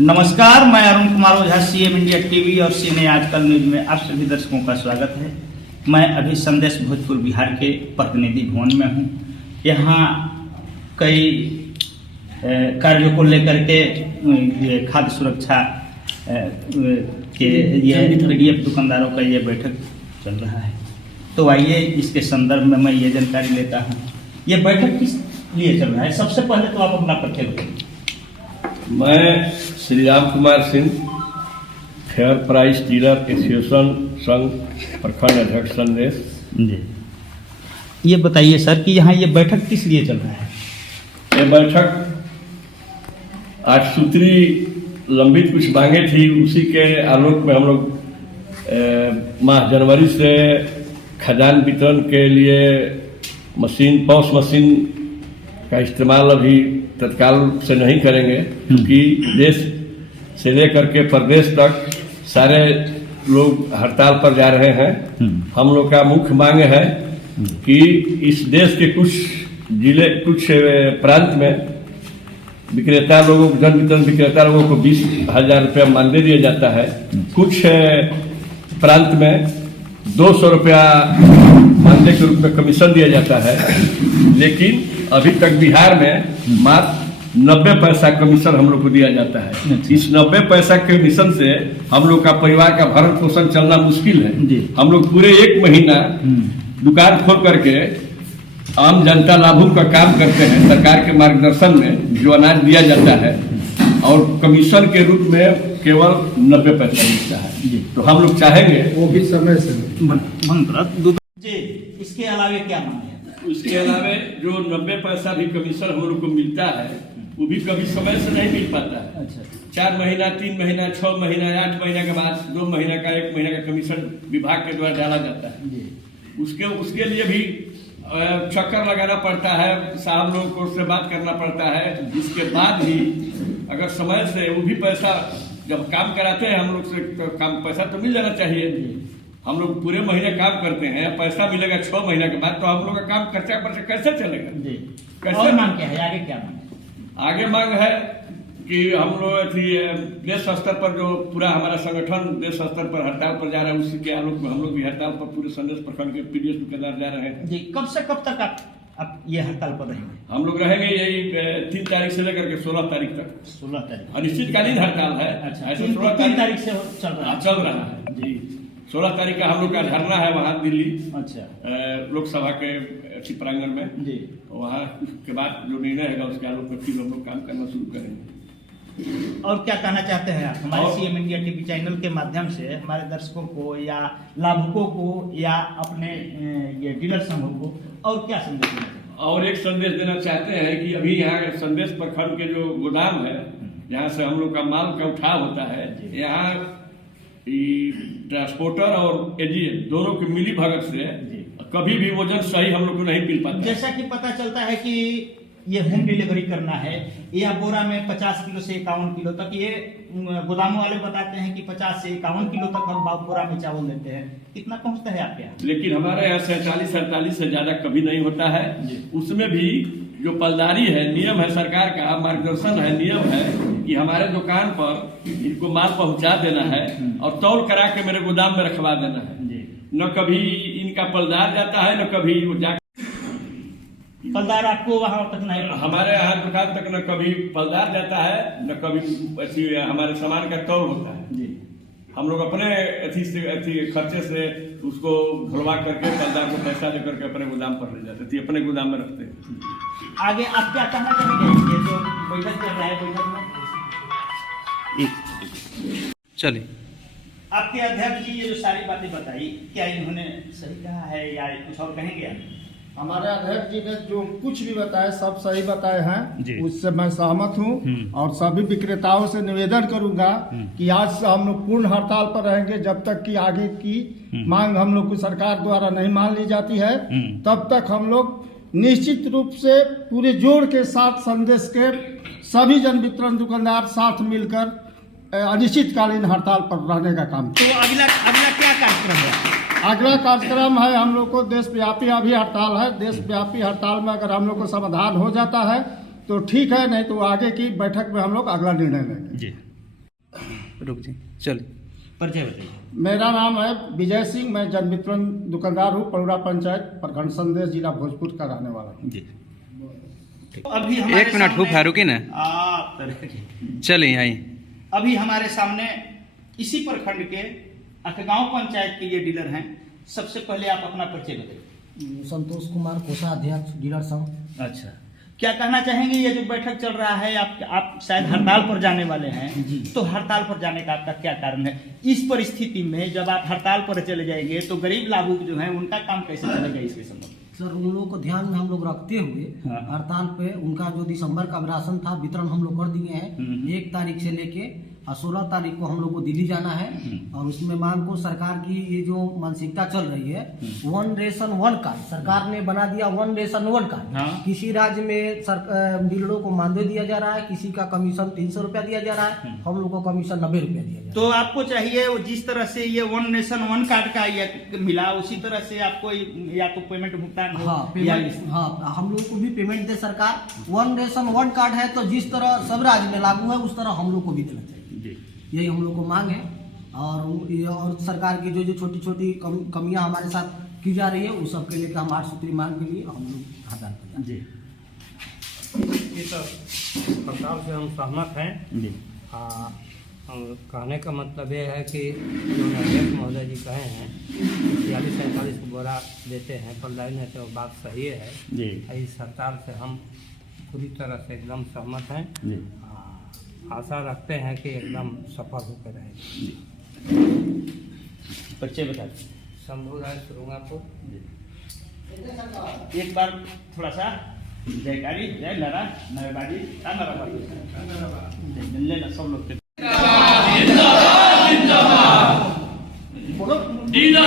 नमस्कार, मैं Arun Kumar Ojha, CM India TV और सीने आजकल न्यूज में आप सभी दर्शकों का स्वागत है। मैं अभी संदेश भोजपुर बिहार के प्रतिनिधि भवन में हूं। यहां कई कार्यों को लेकर के ये खाद्य सुरक्षा के ये पीडीएफ दुकानदारों का ये बैठक चल रहा है। तो आइए इसके संदर्भ में मैं ये जानकारी लेता हूँ। ये बैठक किस लिए चल रहा है? सबसे पहले तो आप अपना परिचय बताइए। मैं Shri Ram Kumar Singh, fair price dealer association संघ प्रखंड अध्यक्ष संदेश जी। ये बताइए सर कि यहाँ ये बैठक किस लिए चल रहा है? ये बैठक 8 सूत्री लंबित कुछ मांगे थी, उसी के आलोक में हम लोग माह जनवरी से खजान वितरण के लिए मशीन पॉस मशीन का इस्तेमाल अभी तत्काल से नहीं करेंगे, क्योंकि देश से लेकर के प्रदेश तक सारे लोग हड़ताल पर जा रहे हैं। हम लोग का मुख्य मांग है कि इस देश के कुछ जिले, कुछ प्रांत में विक्रेता लोगों को, जन वितरण विक्रेता लोगों को 20,000 रुपया मानदेय दिया जाता है। कुछ प्रांत में 200 रुपया मानदेय के रूप में कमीशन दिया जाता है, लेकिन अभी तक बिहार में मात्र 90 पैसा कमीशन हम लोग को दिया जाता है। इस 90 पैसा कमीशन से हम लोग का परिवार का भरण पोषण चलना मुश्किल है। हम लोग पूरे 1 महीना दुकान खोल करके आम जनता लाभुक का काम करते हैं सरकार के मार्गदर्शन में, जो अनाज दिया जाता है, और कमीशन के रूप में केवल 90 पैसा मिलता है। तो हम लोग चाहेंगे वो भी समय से जी। इसके अलावे क्या मांग है? उसके अलावे जो 90 पैसा भी कमीशन हम लोग को मिलता है, वो भी कभी समय से नहीं मिल पाता है। अच्छा। 4 महीना, 3 महीना, 6 महीना, 8 महीना के बाद 2 महीना का, 1 महीना का कमीशन विभाग के द्वारा डाला जाता है। उसके लिए भी चक्कर लगाना पड़ता है, साहब लोगों को उससे बात करना पड़ता है। इसके बाद भी अगर समय से वो भी पैसा जब काम कराते हैं हम लोग से, तो काम पैसा तो मिल जाना चाहिए। हम लोग पूरे महीने काम करते हैं, पैसा मिलेगा 6 महीने के बाद, तो हम लोग का काम खर्चा पर कैसे चलेगा जी? कैसे मांग क्या है? आगे क्या मांग? आगे मांग है कि हम लोग देश स्तर पर जो पूरा हमारा संगठन देश स्तर पर हड़ताल पर जा रहा है, उसी के आलोक में हम लोग भी हड़ताल पर पूरे संदेश प्रखंड के पीडीएस दुकानदार जा रहे हैं। जी, कब से कब तक आप ये हड़ताल पर रहेंगे? हम लोग रहेंगे यही 3 तारीख से लेकर के 16 तारीख तक। 16 तारीख अनिश्चितकालीन हड़ताल है। अच्छा, ऐसे 3 तारीख से चल रहा है जी। 16 तारीख का हम लोग का धरना है वहाँ दिल्ली, अच्छा, लोकसभा के प्रांगण में जी। वहाँ के बाद जो निर्णय है उसके आलोक में फिर हम लोग काम करना शुरू करेंगे। और क्या कहना चाहते हैं आप हमारे सीएम इंडिया टीवी चैनल के माध्यम से हमारे दर्शकों को या लाभुकों को या अपने ये डीलर संघों को, और क्या संदेश देना? और एक संदेश देना चाहते हैं कि अभी यहाँ संदेश प्रखंड के जो गोदाम है, जहाँ से हम लोग का माल का उठाव होता है, यहाँ ट्रांसपोर्टर और एजीएम दोनों की मिली भगत से कभी भी वजन सही हम लोग को नहीं मिल पाता। जैसा कि पता चलता है कि ये होम डिलीवरी करना है, या बोरा में 50 किलो से 51 किलो तक, ये गोदामों वाले बताते हैं कि 50 से 51 किलो तक हम बोरा में चावल देते हैं। कितना पहुंचता है आपके यहाँ? लेकिन हमारे यहाँ 47-48 से ज्यादा कभी नहीं होता है। उसमें भी जो पलदारी है, नियम है सरकार का, मार्गदर्शन है, नियम है कि हमारे दुकान पर इनको माल पहुंचा देना है और तौल करा के मेरे गोदाम में रखवा देना है। न कभी इनका पलदार जाता है, न कभी वो जा पलदार आपको वहां तक नहीं, हमारे यहाँ दुकान तक न कभी पलदार जाता है, न कभी ऐसी हमारे सामान का तौल होता है जी। हम लोग अपने खर्चे से उसको धुलवा करके पलदार को पैसा लेकर के अपने गोदाम पर ले जाते थे, अपने गोदाम में रखते हैं। आगे आप क्या कहना चाहेंगे? ये जो बैठक चल रहा है, बैठक में चलिए, आपके अध्यक्ष जी ये जो सारी बातें बताई, क्या इन्होंने सही कहा है या कुछ और कहेंगे? हमारे अध्यक्ष जी ने जो कुछ भी बताया सब सही बताए हैं, उससे मैं सहमत हूं। और सभी विक्रेताओं से निवेदन करूंगा कि आज से हम लोग पूर्ण हड़ताल पर रहेंगे, जब तक कि आगे की मांग हम लोग को सरकार द्वारा नहीं मान ली जाती है, तब तक हम लोग निश्चित रूप से पूरे जोर के साथ संदेश के सभी जन वितरण दुकानदार साथ मिलकर अनिश्चितकालीन हड़ताल पर रहने का काम। तो अगला क्या कार्यक्रम है? अगला कार्यक्रम है हम लोग को देशव्यापी अभी हड़ताल है। देशव्यापी हड़ताल में अगर हम लोग को समाधान हो जाता है तो ठीक है, नहीं तो आगे की बैठक में हम लोग अगला निर्णय लेंगे। जी। रुक जी चलिए। परिचय बताइए। मेरा नाम है विजय सिंह, मैं जन वितरण दुकानदार हूँ, पलुरा पंचायत, प्रखंड संदेश, जिला भोजपुर का रहने वाला हूँ। जी। अभी हमारे 1 मिनट खूब रुकी ना, चलिए आई। अभी हमारे सामने इसी प्रखंड के अखगांव पंचायत के ये डीलर हैं। सबसे पहले आप अपना परिचय बताइए। संतोष कुमार कोषा अध्यक्ष डीलर संघ। अच्छा, क्या कहना चाहेंगे? ये जो बैठक चल रहा है, आप शायद हड़ताल पर जाने वाले हैं, तो हड़ताल पर जाने का आपका क्या कारण है? इस परिस्थिति में जब आप हड़ताल पर चले जाएंगे तो गरीब लाभुक जो है उनका काम कैसे चलेगा? इसके संबंध सर, उन लोगों को ध्यान में हम लोग रखते हुए हड़ताल पे उनका जो दिसंबर का राशन था वितरण हम लोग कर दिए हैं। 1 तारीख से लेके 16 तारीख को हम लोग को दिल्ली जाना है और उसमें मांग को सरकार की ये जो मानसिकता चल रही है 1 रेशन 1 कार्ड सरकार ने बना दिया, 1 रेशन 1 कार्ड। किसी राज्य में डीलरों को मानदेय दिया जा रहा है, किसी का कमीशन 300 रुपया दिया जा रहा है, हम लोग को कमीशन 90 रुपया दिया जा रहा है। तो आपको चाहिए जिस तरह से ये 1 नेशन 1 कार्ड का ये मिला, उसी तरह से आपको या तो पेमेंट भुगतान हो। हाँ, हम लोग को भी पेमेंट दे सरकार। 1 रेशन 1 कार्ड है तो जिस तरह सब राज्य में लागू है उस तरह हम लोग को भी देना चाहिए। यही हम लोग को मांग है और सरकार की जो छोटी छोटी कमियां हमारे साथ की जा रही है उस सब के लिए हम 8 सूत्री मांग के लिए हम लोग हड़ताल पर जी। ये तो हड़ताल से हम सहमत हैं जी। कहने का मतलब ये है कि जो अध्यक्ष महोदय जी कहे हैं 46-47 बोरा देते हैं, पल्लाई में तो बात सही है जी। इस हड़ताल से हम पूरी तरह से एकदम सहमत हैं। जी। आशा रखते हैं कि एकदम सफल होकर रहेगी। परिचय बता दें। शंभू राय सुरुंगापुर। एक बार थोड़ा सा जयकारी, जय नारा नारेबाजी, ले लो सब लोग। डीलर